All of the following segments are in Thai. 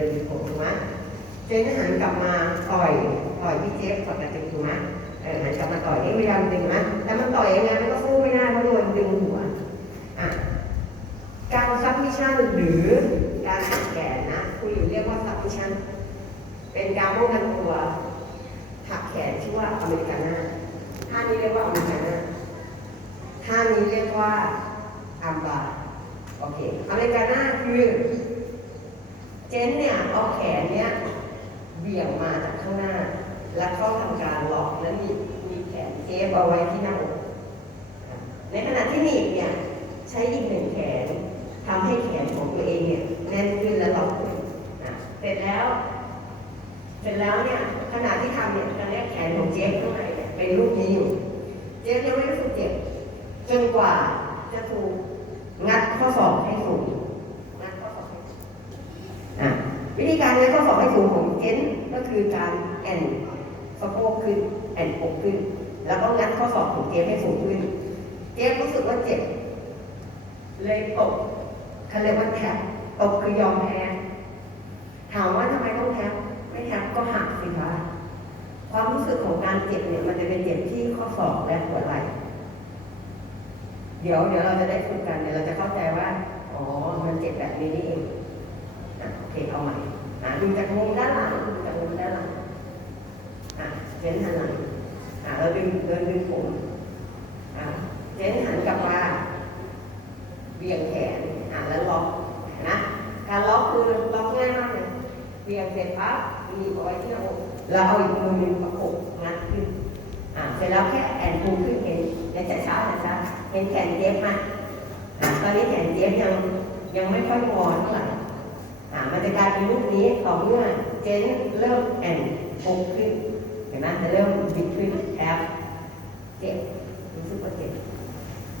ดินดึงผมถูกไหมเจนหันกลับมาต่อยต่อยพี่เจฟปกติถูกไหมเออหันกลับมาต่อยนี่พยายามดึงนะแต่มันต่อยยังไงมันก็สู้ไม่ได้เพราะโดนดึงหัวอะการซับมิชชั่นหรือการหักแขนนะคุยอยู่เรียกว่าซับมิชชั่นเป็นการป้องกันตัวหักแขนชื่อว่าอเมริกาน่าท่านี้เรียกว่าอเมริกาน่าท่านี้เรียกว่าอัมบาโอเคอเมริกาน่าคือ เจนเนี่ยเอาแขนเนี่ยเบี่ยงมาจากข้างหน้า แล้วก็ทำการหลอกแล้วมีมีแขนเจฟเอาไว้ที่หน้าอกในขณะที่หนีบเนี่ยใช้อีกหนึ่งแขนทำให้แขนของตัวเองเนี่ยแน่นขึ้นและหลอกขึ้นนะเสร็จแล้ว เสร็จแล้วเนี่ยขณะที่ทำเนี่ยตอนแรกแขนของเจฟข้างในเนี่ยเป็นรูปนี้อยู่ เจฟยังไม่รู้สึกเจ็บจนกว่าจะถูกงัดข้อศอกให้สูง อะ วิธีการงัดข้อศอกให้สูงของเจนก็คือการแอนสะโพกขึ้นแอนอกขึ้น แล้วก็งัดข้อศอกของเจฟให้สูงขึ้นเจฟรู้สึกว่าเจ็บ เลยตกเขาเรียกว่าแท็บตกคือยอมแพ้ถามว่าทำไมต้องแท็บไม่แท็บก็หักสิคะความรู้สึกของการเจ็บเนี่ยมันจะเป็นเจ็บที่ข้อศอกและหัวไหล่เดี๋ยวเดี๋ยวเราจะได้ฝึกกันเดี๋ยวเราจะเข้าใจว่าอ๋อมันเจ็บแบบนี้นี่เองโอเคเอาใหม่ ดูจากมุมด้านหลังดูจากมุมด้านหลังอะเจนหันหลังอะเราดึงเดินดึงผมอะเจนหันกลับมาเบี่ยงแขนอะแล้วล็อกนะการล็อกคือล็อกง่ายมากเลยเบี่ยงเสร็จปั๊บมีเอาไว้ที่หน้าอกเราเอาอีกมือหนึงประกบงัดขึ้นอะเสร็จแล้วแค่แอนพูขึ้นเห็นในช้าช้าช้าเห็นแขนเจฟไหมอะตอนนี้แขนเจฟยังยังไม่ค่อยงอเท่าไหร่ มันจะกลายเป็นรูปนี้ต่อเมื่อเจนเริ่มแอนพูขึ้นเห็นไหมจะเริ่มบิดขึ้นแอบเจ็บรู้สึกว่าเจ็บ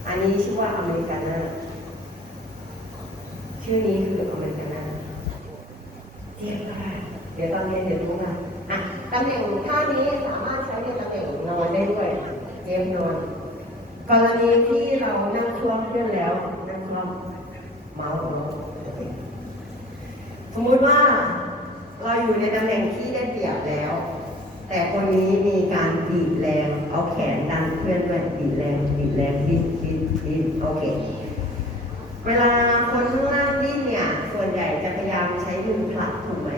อันนี้ชื่อว่าอเมริกาน่าชื่อนี้คืออเมริกาน่าเจ็บค่ะเดี๋ยวตอนนี้เดี๋ยวรู้นะอะตำแหน่งท่านี้สามารถใช้ในตำแหน่งนอนได้ด้วยเจ็บนอนกรณีที่เรานั่งคล่อมเคลื่อนแล้วนั่งคล่อมเมาส์ของเราโอเค สมมุติว่าเราอยู่ในตำแหน่งที่ได้เปรียบแล้ว แต่คนนี้มีการบีบแรงเอาแขนดันเพื่อนด้วยบีบแรงบีบแรงบิดบิดบิดโอเค เวลาคนข้างล่างดิ้นเนี่ย ส่วนใหญ่จะพยายามใช้มือผลักถูกไหม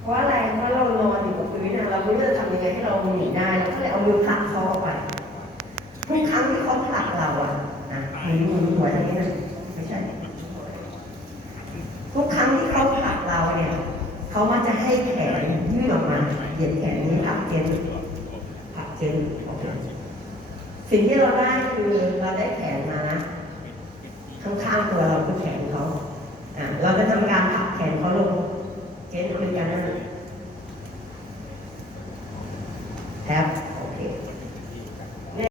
เพราะอะไรเพราะเรานอนอยู่กับพื้นเราไม่รู้จะทำยังไงให้เราหนีได้เราก็เลยเอามือผลักเขาออกไปทุกครั้งที่เขาผลักเราอะนะมือ ให้แขนยืดออกมาเหยียดแขนนี้อับเจนอับเจนสิ่งที่เราได้คือเราได้แขนมานะข้างๆตัวเราคือแขนเขาอะเราก็ทำการผับแขนเขาลงเจนคุยกันนะแทบ